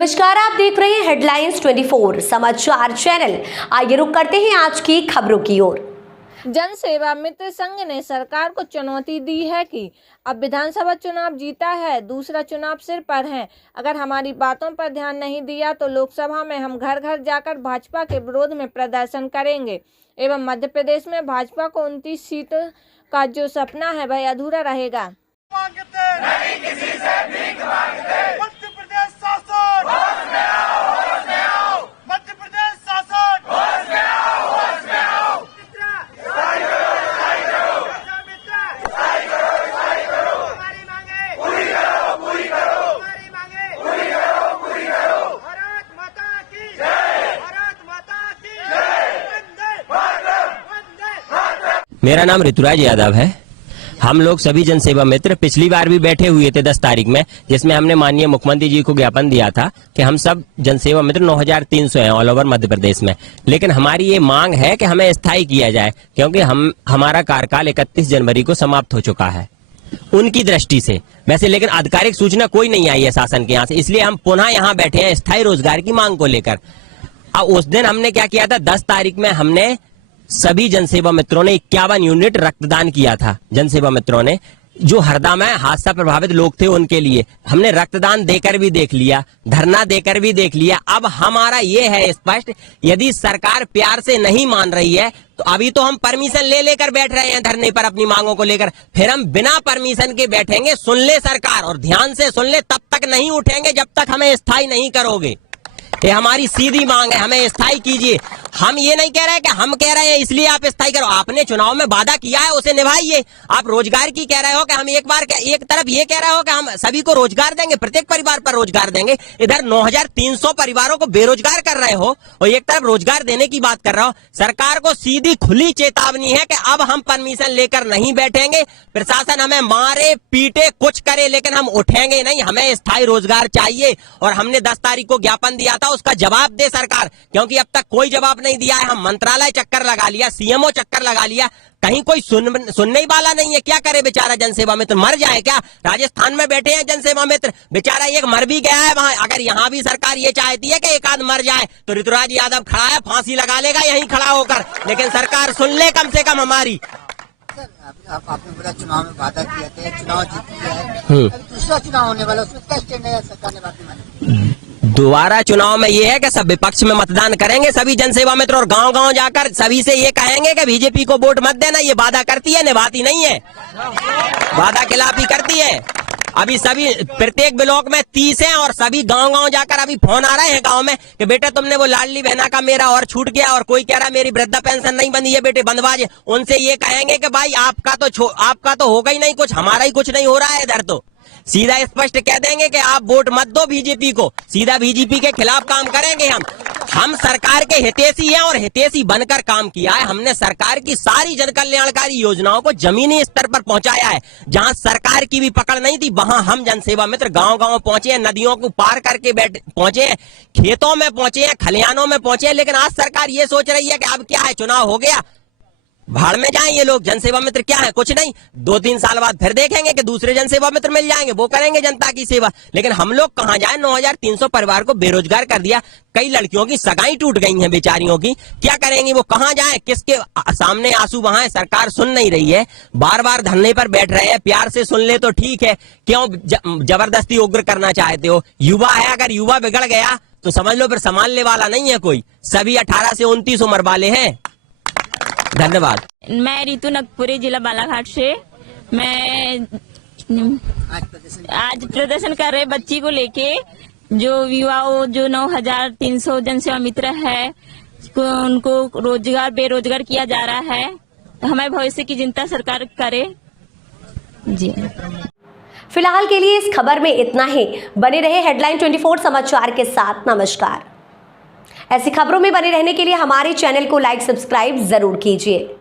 नमस्कार, आप देख रहे हैं हेडलाइंस 24 समाचार चैनल। आइए रुक करते हैं आज की खबरों की ओर। जन सेवा मित्र संघ ने सरकार को चुनौती दी है कि अब विधानसभा चुनाव जीता है, दूसरा चुनाव सिर पर है। अगर हमारी बातों पर ध्यान नहीं दिया तो लोकसभा में हम घर घर जाकर भाजपा के विरोध में प्रदर्शन करेंगे एवं मध्य प्रदेश में भाजपा को 29 सीट का जो सपना है वह अधूरा रहेगा। मेरा नाम ऋतुराज यादव है। हम लोग सभी जनसेवा मित्र पिछली बार भी बैठे हुए थे 10 तारीख में, जिसमें हमने माननीय मुख्यमंत्री जी को ज्ञापन दिया था कि हम सब जनसेवा मित्र 9300 हैं ऑल ओवर मध्य प्रदेश में। लेकिन हमारी ये मांग है कि हमें स्थायी किया जाए, क्योंकि हमारा कार्यकाल 31 जनवरी को समाप्त हो चुका है उनकी दृष्टि से वैसे, लेकिन आधिकारिक सूचना कोई नहीं आई है शासन के यहाँ से। इसलिए हम पुनः यहाँ बैठे हैं स्थायी रोजगार की मांग को लेकर। अब उस दिन हमने क्या किया था, 10 तारीख में हमने सभी जनसेवा मित्रों ने 51 यूनिट रक्तदान किया था। जनसेवा मित्रों ने जो हरदा में हादसा प्रभावित लोग थे उनके लिए हमने रक्तदान देकर भी देख लिया, धरना देकर भी देख लिया। अब हमारा ये है स्पष्ट, यदि सरकार प्यार से नहीं मान रही है तो अभी तो हम परमिशन ले लेकर बैठ रहे हैं धरने पर अपनी मांगों को लेकर, फिर हम बिना परमिशन के बैठेंगे। सुन ले सरकार और ध्यान से सुन ले, तब तक नहीं उठेंगे जब तक हमें स्थायी नहीं करोगे। ये हमारी सीधी मांग है, हमें स्थायी कीजिए। हम ये नहीं कह रहे हैं कि हम कह रहे हैं इसलिए आप स्थायी करो। आपने चुनाव में वादा किया है उसे निभाइए। आप रोजगार की कह रहे हो कि हम एक तरफ ये कह रहे हो कि हम सभी को रोजगार देंगे, प्रत्येक परिवार पर रोजगार देंगे। इधर 9300 परिवारों को बेरोजगार कर रहे हो और एक तरफ रोजगार देने की बात कर रहे हो। सरकार को सीधी खुली चेतावनी है कि अब हम परमिशन लेकर नहीं बैठेंगे। प्रशासन हमें मारे पीटे कुछ करे, लेकिन हम उठेंगे नहीं। हमें स्थायी रोजगार चाहिए और हमने 10 तारीख को ज्ञापन दिया था, उसका जवाब दे सरकार, क्योंकि अब तक कोई जवाब नहीं दिया है। हम मंत्रालय चक्कर लगा लिया, सीएमओ चक्कर लगा लिया, कहीं कोई सुनने वाला नहीं है। क्या करे बेचारा जनसेवा मित्र, मर जाए क्या? राजस्थान में बैठे हैं जनसेवा मित्र, बेचारा एक मर भी गया है वहां। अगर यहाँ भी सरकार ये चाहती है कि एक आध मर जाए तो ऋतुराज यादव खड़ा है, फांसी लगा लेगा यहीं खड़ा होकर, लेकिन सरकार सुन ले कम से कम हमारी। आपने बोला चुनाव में वादा किया था, चुनाव जीत लिया है, दूसरा चुनाव होने वाला, उसमें क्या स्टैंड है सरकार ने? बात दोबारा चुनाव में ये है कि सब विपक्ष में मतदान करेंगे सभी जनसेवा मित्र और गांव-गांव जाकर सभी से ये कहेंगे कि बीजेपी को वोट मत देना। ये वादा करती है, निभाती नहीं है, वादा खिलाफी करती है। अभी सभी प्रत्येक ब्लॉक में 30 हैं और सभी गांव-गांव जाकर अभी फोन आ रहे हैं गांव में कि बेटा तुमने वो लाडली बहना का मेरा और छूट गया, और कोई कह रहा मेरी वृद्धा पेंशन नहीं बंधी है बेटे बंधवाजे। उनसे ये कहेंगे कि भाई आपका तो होगा ही नहीं कुछ, हमारा ही कुछ नहीं हो रहा है इधर। तो सीधा स्पष्ट कह देंगे कि आप वोट मत दो बीजेपी को, सीधा बीजेपी के खिलाफ काम करेंगे। हम सरकार के हितैषी हैं और हितैषी बनकर काम किया है। हमने सरकार की सारी जन कल्याणकारी योजनाओं को जमीनी स्तर पर पहुंचाया है। जहां सरकार की भी पकड़ नहीं थी वहां हम जनसेवा मित्र गांव-गांव पहुंचे हैं, नदियों को पार करके पहुंचे हैं, खेतों में पहुंचे हैं, खलिहानों में पहुंचे हैं। लेकिन आज सरकार ये सोच रही है कि अब क्या है, चुनाव हो गया, भाड़ में जाएं ये लोग। जनसेवा मित्र क्या है, कुछ नहीं। 2-3 साल बाद फिर देखेंगे कि दूसरे जनसेवा मित्र मिल जाएंगे, वो करेंगे जनता की सेवा। लेकिन हम लोग कहां जाएं? 9300 परिवार को बेरोजगार कर दिया, कई लड़कियों की सगाई टूट गई हैं बेचारियों की। क्या करेंगी वो, कहां जाएं, किसके सामने आंसू बहाएं? सरकार सुन नहीं रही है, बार बार धरने पर बैठ रहे हैं। प्यार से सुन ले तो ठीक है, क्यों जबरदस्ती उग्र करना चाहते हो? युवा है, अगर युवा बिगड़ गया तो समझ लो फिर संभालने वाला नहीं है कोई। सभी 18 से 29 उम्र वाले हैं। धन्यवाद। मैं रितु नगपुरी, जिला बालाघाट से। मैं आज प्रदर्शन कर रहे बच्ची को लेके, जो युवाओं जो 9300 जनसेवा मित्र है उनको बेरोजगार किया जा रहा है। हमें भविष्य की चिंता सरकार करे जी। फिलहाल के लिए इस खबर में इतना ही। बने रहे हेडलाइन 24 समाचार के साथ। नमस्कार। ऐसी खबरों में बने रहने के लिए हमारे चैनल को लाइक सब्सक्राइब जरूर कीजिए।